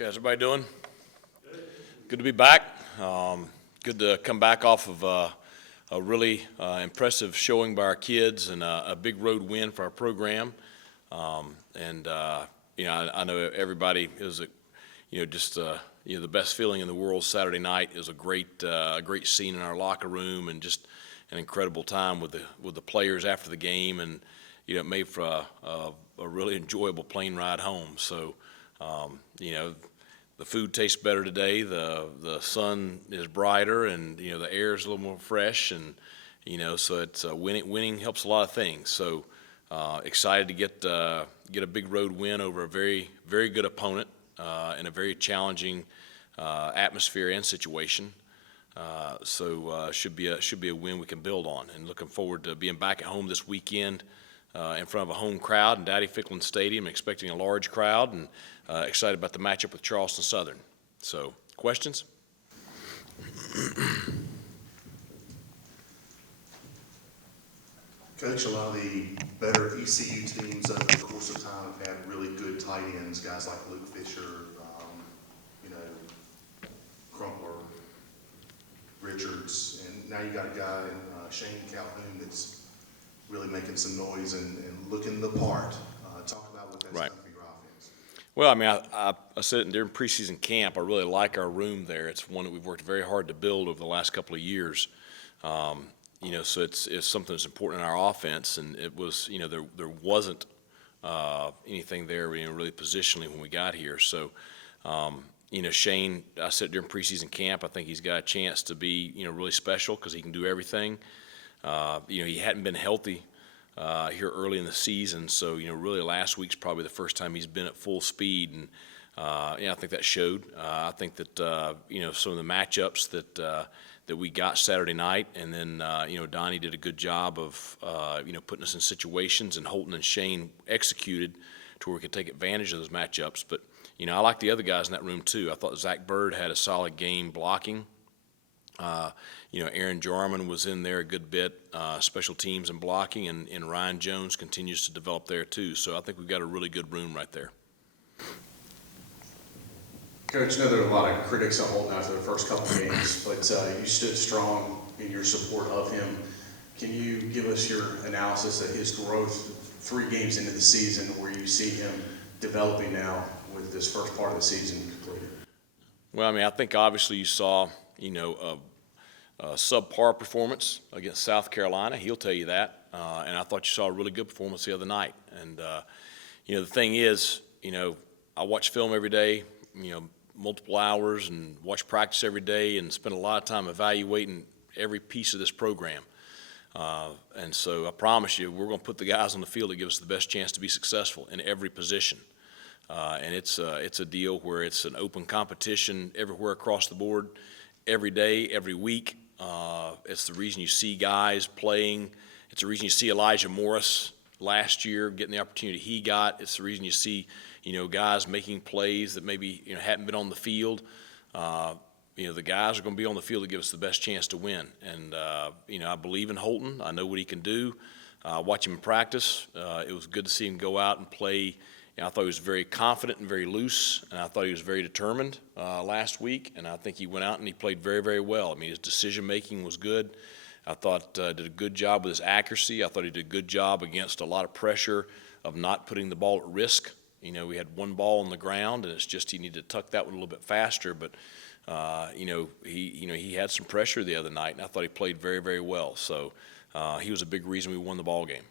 Okay, how's everybody doing? Good to be back. Good to come back off of a really impressive showing by our kids and a big road win for our program. I know everybody is, the best feeling in the world. Saturday night is a great scene in our locker room, and just an incredible time with the players after the game, and it made for a really enjoyable plane ride home. So, the food tastes better today. The sun is brighter, and the air is a little more fresh, and so it's winning helps a lot of things. So excited to get a big road win over a very, very good opponent in a very challenging atmosphere and situation. Should be a win we can build on, and looking forward to being back at home this weekend in front of a home crowd in Daddy Ficklin Stadium, expecting a large crowd, and excited about the matchup with Charleston Southern. So, questions? Coach, a lot of the better ECU teams over the course of time have had really good tight ends, guys like Luke Fisher, Crumpler, Richards, and now you got a guy in Shane Calhoun that's really making some noise and looking the part. Talk about what that's done for your offense. Well, I mean, I said it during preseason camp. I really like our room there. It's one that we've worked very hard to build over the last couple of years. So it's something that's important in our offense, and it was, there wasn't anything there, really positionally when we got here. So, Shane, I said during preseason camp, I think he's got a chance to be, really special because he can do everything. He hadn't been healthy here early in the season, so really last week's probably the first time he's been at full speed, and I think that showed. I think that some of the matchups that we got Saturday night, and then Donnie did a good job of putting us in situations, and Holton and Shane executed to where we could take advantage of those matchups. But I like the other guys in that room too. I thought Zach Bird had a solid game blocking. Aaron Jarman was in there a good bit, special teams and blocking, and Ryan Jones continues to develop there too. So I think we've got a really good room right there. Coach, I know there are a lot of critics on Holton after the first couple of games, but you stood strong in your support of him. Can you give us your analysis of his growth 3 games into the season, where you see him developing now with this first part of the season completed? Well, I mean, I think obviously you saw, a subpar performance against South Carolina. He'll tell you that. And I thought you saw a really good performance the other night. And, the thing is, I watch film every day, multiple hours, and watch practice every day, and spend a lot of time evaluating every piece of this program. And so I promise you, we're going to put the guys on the field that give us the best chance to be successful in every position. And it's a deal where it's an open competition everywhere across the board, every day, every week. It's the reason you see guys playing. It's the reason you see Elijah Morris last year getting the opportunity he got. It's the reason you see, guys making plays that maybe hadn't been on the field. The guys are going to be on the field to give us the best chance to win. And I believe in Holton. I know what he can do. Watch him in practice. It was good to see him go out and play. I thought he was very confident and very loose, and I thought he was very determined last week, and I think he went out and he played very, very well. I mean, his decision-making was good. I thought did a good job with his accuracy. I thought he did a good job against a lot of pressure of not putting the ball at risk. We had one ball on the ground, and it's just he needed to tuck that one a little bit faster. But, he had some pressure the other night, and I thought he played very, very well. So he was a big reason we won the ball game.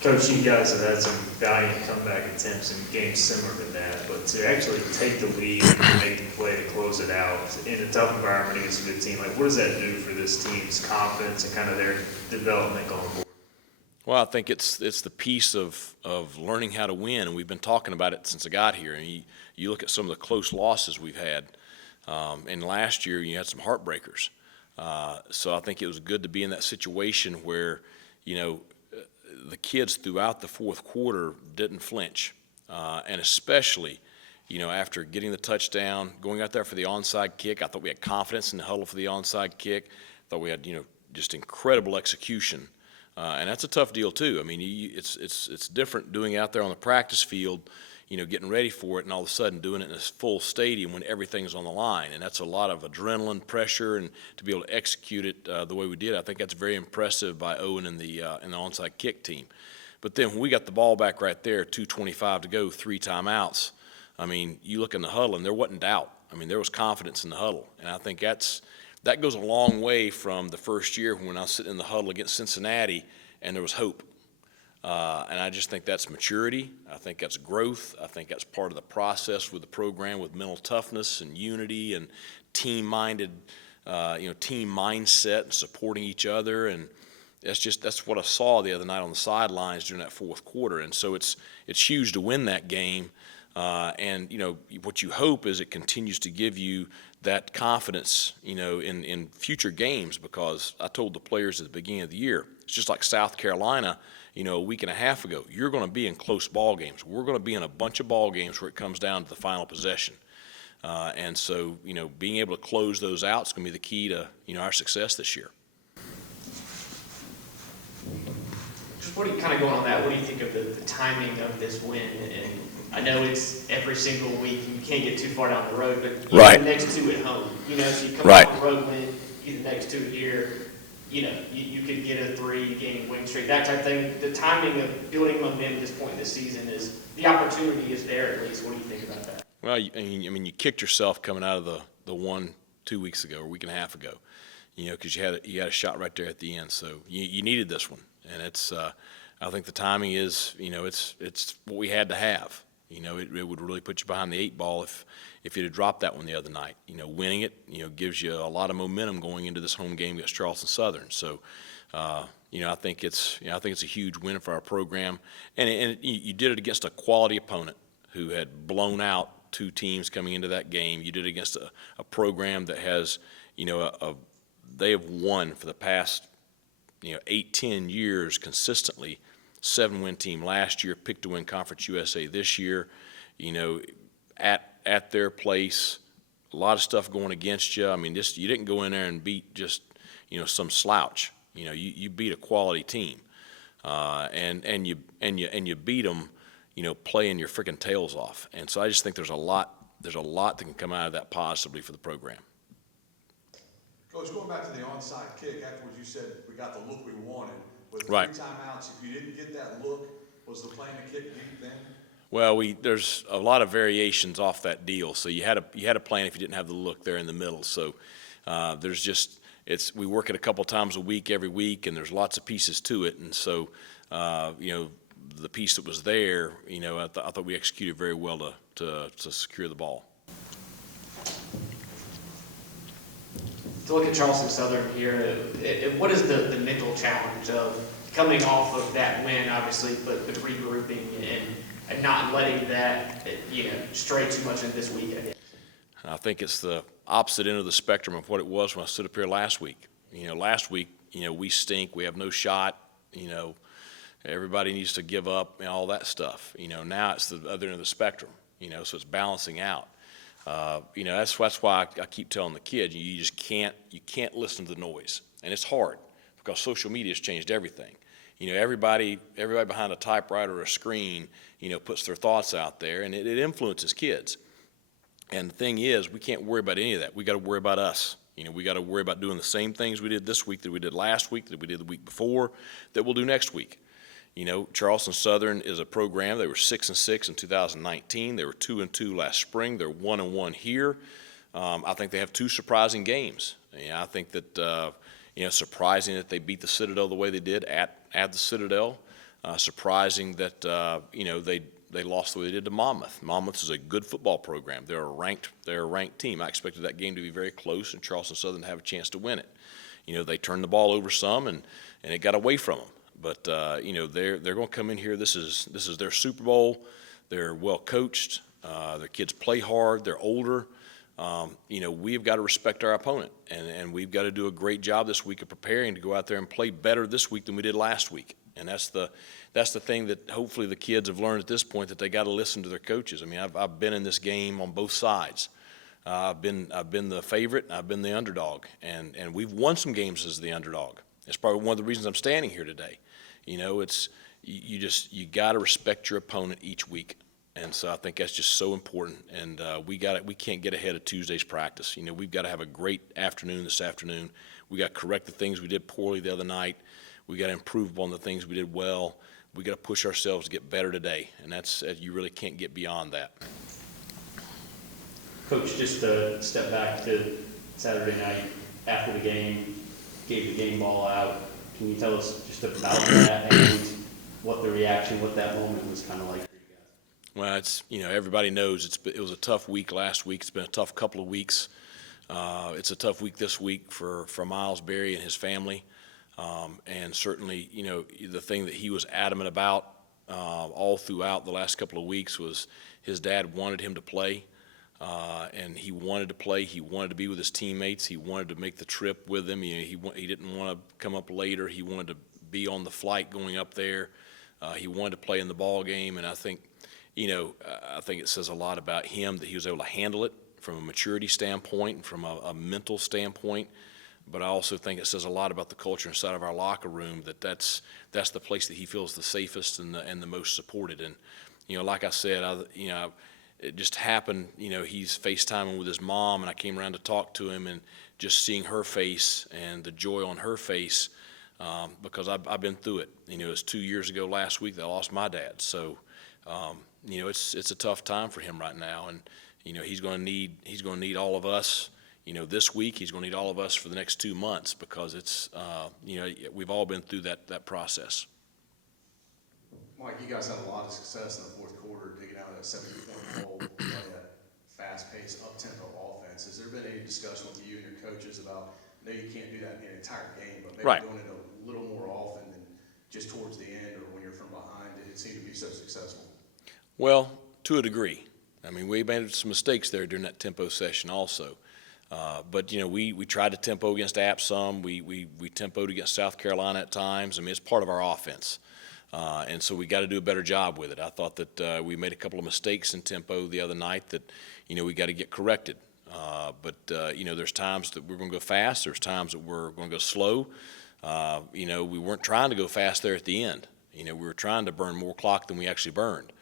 Coach, you guys have had some valiant comeback attempts in games similar to that, but to actually take the lead and make the play to close it out in a tough environment against a good team, what does that do for this team's confidence and kind of their development going forward? Well, I think it's the piece of learning how to win, and we've been talking about it since I got here. And you look at some of the close losses we've had, and last year you had some heartbreakers. So I think it was good to be in that situation where, the kids throughout the fourth quarter didn't flinch, and especially, after getting the touchdown, going out there for the onside kick. I thought we had confidence in the huddle for the onside kick. I thought we had, just incredible execution And that's a tough deal too. I mean, it's different doing it out there on the practice field, getting ready for it, and all of a sudden doing it in a full stadium when everything's on the line. And that's a lot of adrenaline, pressure, and to be able to execute it the way we did, I think that's very impressive by Owen and the onside kick team. But then when we got the ball back right there, 2:25 to go, 3 timeouts, I mean, you look in the huddle and there wasn't doubt. I mean, there was confidence in the huddle. And I think that goes a long way from the first year when I was sitting in the huddle against Cincinnati and there was hope. And I just think that's maturity. I think that's growth. I think that's part of the process with the program, with mental toughness and unity and team-minded, team mindset and supporting each other. And that's what I saw the other night on the sidelines during that fourth quarter. And so it's huge to win that game. And what you hope is it continues to give you that confidence, in future games, because I told the players at the beginning of the year, it's just like South Carolina, a week and a half ago, you're going to be in close ball games. We're going to be in a bunch of ball games where it comes down to the final possession. And so, being able to close those out is going to be the key to, our success this year. Just what do you kind of going on that? What do you think of the timing of this win? And I know it's every single week, and you can't get too far down the road, but right. The next 2 at home, so you come right. off the road win, the next 2 here, you could get a 3-game win streak, that type of thing. The timing of building momentum at this point in the season the opportunity is there at least. What do you think about that? Well, you kicked yourself coming out of the one 2 weeks ago or a week and a half ago, because you had a shot right there at the end. So you needed this one, and it's I think the timing is it's what we had to have. It would really put you behind the 8 ball if you'd have dropped that one the other night. Winning it, gives you a lot of momentum going into this home game against Charleston Southern. So, I think it's a huge win for our program, and you did it against a quality opponent who had blown out 2 teams coming into that game. You did it against a program that has, they have won for the past, 8-10 years consistently. 7-win team last year, picked to win Conference USA this year, at their place. A lot of stuff going against you. I mean, you didn't go in there and beat just, some slouch. You beat a quality team, and you beat them, playing your freaking tails off. And so I just think there's a lot that can come out of that positively for the program. Coach, going back to the onside kick, afterwards you said we got the look we wanted. With 3 Right. timeouts, if you didn't get that look, was the plan to kick deep then? Well, there's a lot of variations off that deal. So you had a plan if you didn't have the look there in the middle. So we work it a couple times a week every week, and there's lots of pieces to it. And so the piece that was there, I thought we executed very well to secure the ball. To look at Charleston Southern here, what is the mental challenge of coming off of that win, obviously, but regrouping and not letting that, stray too much into this weekend? I think it's the opposite end of the spectrum of what it was when I stood up here last week. Last week, we stink, we have no shot, everybody needs to give up, and all that stuff. Now it's the other end of the spectrum, so it's balancing out. That's why I keep telling the kids, you just can't listen to the noise. And it's hard because social media has changed everything. Everybody behind a typewriter or a screen, puts their thoughts out there, and it influences kids. And the thing is, we can't worry about any of that. We got to worry about us. We got to worry about doing the same things we did this week that we did last week, that we did the week before, that we'll do next week. Charleston Southern is a program. They were 6-6 in 2019. They were 2-2 last spring. They're 1-1 here. I think they have 2 surprising games. I think that surprising that they beat the Citadel the way they did at the Citadel. Surprising that they lost the way they did to Monmouth. Monmouth is a good football program. They're a ranked team. I expected that game to be very close and Charleston Southern to have a chance to win it. They turned the ball over some and it got away from them. But they're going to come in here. This is their Super Bowl. They're well coached. Their kids play hard. They're older. We've got to respect our opponent, and we've got to do a great job this week of preparing to go out there and play better this week than we did last week. And that's the thing that hopefully the kids have learned at this point, that they got to listen to their coaches. I mean, I've been in this game on both sides. I've been the favorite and I've been the underdog, and we've won some games as the underdog. It's probably one of the reasons I'm standing here today. You know, you got to respect your opponent each week. And so I think that's just so important. And we can't get ahead of Tuesday's practice. You know, we've got to have a great afternoon this afternoon. We got to correct the things we did poorly the other night. We got to improve upon the things we did well. We got to push ourselves to get better today. And you really can't get beyond that. Coach, just to step back to Saturday night after the game, gave the game ball out. Can you tell us just about that and what the reaction, what that moment was kind of like for you guys? Well, everybody knows it was a tough week last week. It's been a tough couple of weeks. It's a tough week this week for Miles Berry and his family. And certainly, the thing that he was adamant about all throughout the last couple of weeks was his dad wanted him to play. And he wanted to play. He wanted to be with his teammates. He wanted to make the trip with them. He didn't want to come up later. He wanted to be on the flight going up there. He wanted to play in the ball game. And I think it says a lot about him that he was able to handle it from a maturity standpoint and from a mental standpoint. But I also think it says a lot about the culture inside of our locker room that's the place that he feels the safest and the most supported. And like I said, it just happened. He's FaceTiming with his mom, and I came around to talk to him, and just seeing her face and the joy on her face, because I've been through it. It was 2 years ago last week that I lost my dad. So, it's a tough time for him right now, and he's going to need all of us. This week he's going to need all of us for the next 2 months, because it's we've all been through that process. Mike, you guys had a lot of success in the fourth quarter, digging out of that 70-point hole, playing that fast-paced, up-tempo offense. Has there been any discussion with you and your coaches about, I know you can't do that in an entire game, but maybe Right. doing it a little more often than just towards the end or when you're from behind? It seemed to be so successful. Well, to a degree. I mean, we made some mistakes there during that tempo session also. But we tried to tempo against App some. We tempoed against South Carolina at times. I mean, it's part of our offense. And so we got to do a better job with it. I thought that we made a couple of mistakes in tempo the other night that, we got to get corrected. But there's times that we're going to go fast. There's times that we're going to go slow. We weren't trying to go fast there at the end. We were trying to burn more clock than we actually burned.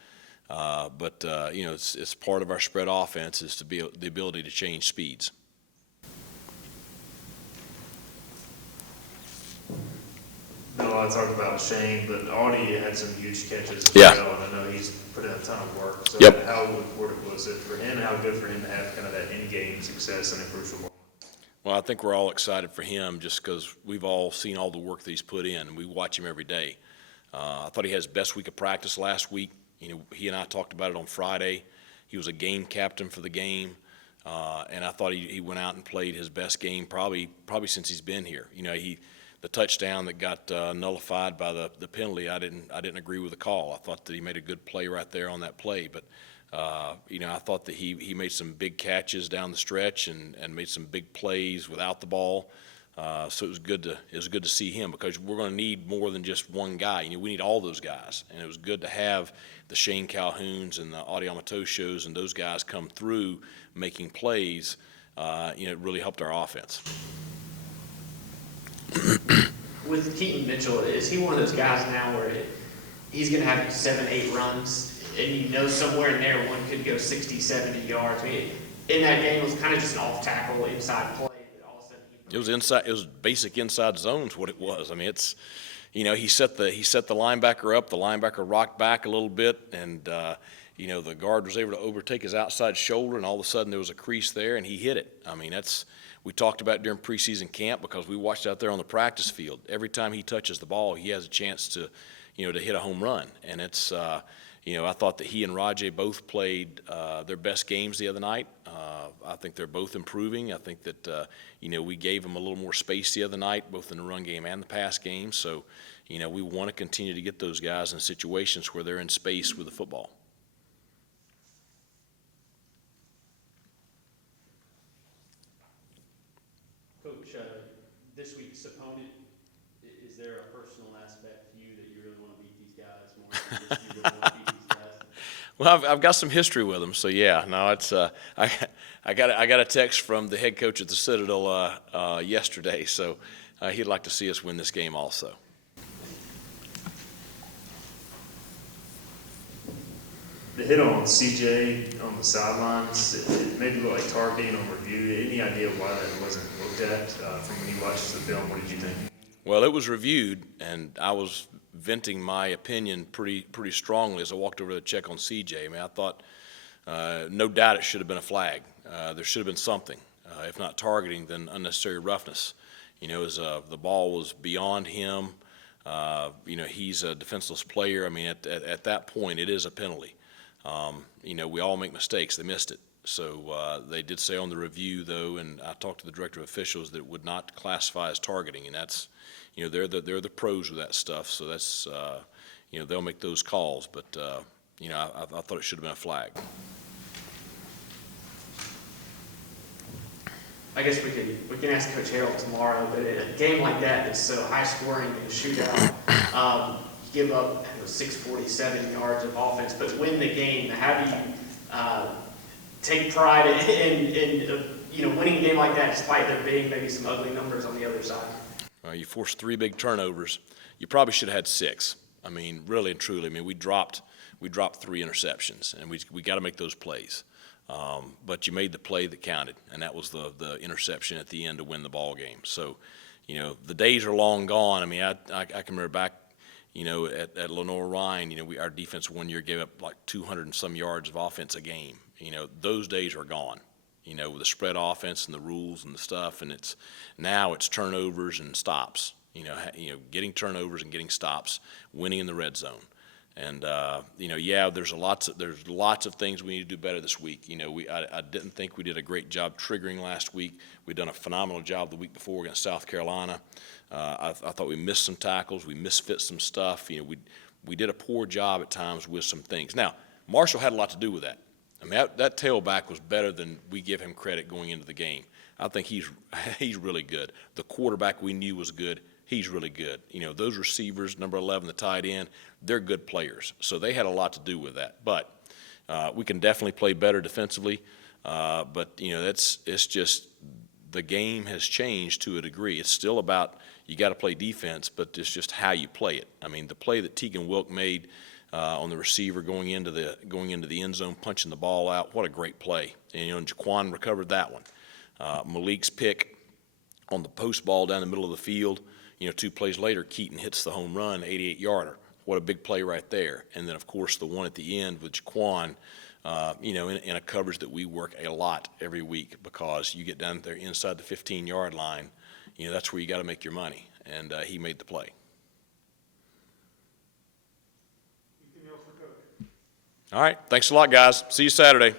But it's part of our spread offense is to be the ability to change speeds. No, I talked about Shane, but Audie had some huge catches as Yeah. well, and I know he's put in a ton of work. So Yep. how important was it for him, and how good for him to have kind of that in-game success in a crucial moment? Well, I think we're all excited for him just because we've all seen all the work that he's put in, and we watch him every day. I thought he had his best week of practice last week. He and I talked about it on Friday. He was a game captain for the game, and I thought he went out and played his best game probably since he's been here. The touchdown that got nullified by the penalty, I didn't agree with the call. I thought that he made a good play right there on that play, but I thought that he made some big catches down the stretch and made some big plays without the ball. So it was good to see him, because we're going to need more than just one guy. We need all those guys, and it was good to have the Shane Calhouns and the Audie Amatosho's and those guys come through making plays. It really helped our offense. With Keaton Mitchell, is he one of those guys now where he's going to have 7-8 runs, and somewhere in there one could go 60, 70 yards? I mean, in that game, it was kind of just an off-tackle inside play. All of a sudden It was inside. It was basic inside zones. What it was. I mean, it's, he set the linebacker up. The linebacker rocked back a little bit, and the guard was able to overtake his outside shoulder, and all of a sudden there was a crease there, and he hit it. I mean, we talked about it during preseason camp, because we watched out there on the practice field. Every time he touches the ball, he has a chance to hit a home run, and it's. I thought that he and Rajay both played their best games the other night. I think they're both improving. I think that, we gave them a little more space the other night, both in the run game and the pass game. So, we want to continue to get those guys in situations where they're in space with the football. Coach, this week's opponent, is there a personal aspect to you that you really want to beat these guys more than just you really want to beat these guys? Well, I've got some history with them, so yeah. No, it's I got a text from the head coach at the Citadel yesterday, so he'd like to see us win this game also. The hit on CJ on the sidelines, it made it look like targeting on review. Any idea why that wasn't looked at from when you watched the film? What did you think? Well, it was reviewed, and I was venting my opinion pretty strongly as I walked over to check on CJ. I mean, I thought, no doubt it should have been a flag. There should have been something. If not targeting, then unnecessary roughness. You know, as the ball was beyond him, you know, he's a defenseless player. I mean, at that point, it is a penalty. You know, we all make mistakes. They missed it. So they did say on the review, though, and I talked to the director of officials, that it would not classify as targeting, and that's, you know, they're the pros with that stuff. So that's, you know, they'll make those calls. But you know, I thought it should have been a flag. I guess we can ask Coach Harold tomorrow, but a game like that that's so high scoring in a shootout, you give up 647 yards of offense, but win the game. How do you take pride in you know, winning a game like that, despite there being maybe some ugly numbers on the other side? You forced 3 big turnovers. You probably should have had 6. I mean, really and truly. I mean, we dropped 3 interceptions, and we got to make those plays. But you made the play that counted, and that was the interception at the end to win the ball game. So, you know, the days are long gone. I mean, I can remember back, you know, at Lenore Ryan, you know, our defense one year gave up like 200 and some yards of offense a game. You know, those days are gone, you know, with the spread offense and the rules and the stuff. And now it's turnovers and stops, you know, getting turnovers and getting stops, winning in the red zone. And, you know, yeah, there's lots of things we need to do better this week. You know, I didn't think we did a great job triggering last week. We'd done a phenomenal job the week before against South Carolina. I thought we missed some tackles. We misfit some stuff. You know, we did a poor job at times with some things. Now, Marshall had a lot to do with that. I mean, that tailback was better than we give him credit going into the game. I think he's really good. The quarterback we knew was good. He's really good. You know, those receivers, number 11, the tight end, they're good players. So they had a lot to do with that. But we can definitely play better defensively. But, you know, it's just the game has changed to a degree. It's still about you got to play defense, but it's just how you play it. I mean, the play that Tegan Wilk made on the receiver going into the end zone, punching the ball out, what a great play. And, you know, Jaquan recovered that one. Malik's pick on the post ball down the middle of the field. You know, 2 plays later, Keaton hits the home run, 88-yarder. What a big play right there. And then, of course, the one at the end with Jaquan, you know, in a coverage that we work a lot every week, because you get down there inside the 15-yard line, you know, that's where you got to make your money. And he made the play. Anything else for Coach? All right. Thanks a lot, guys. See you Saturday.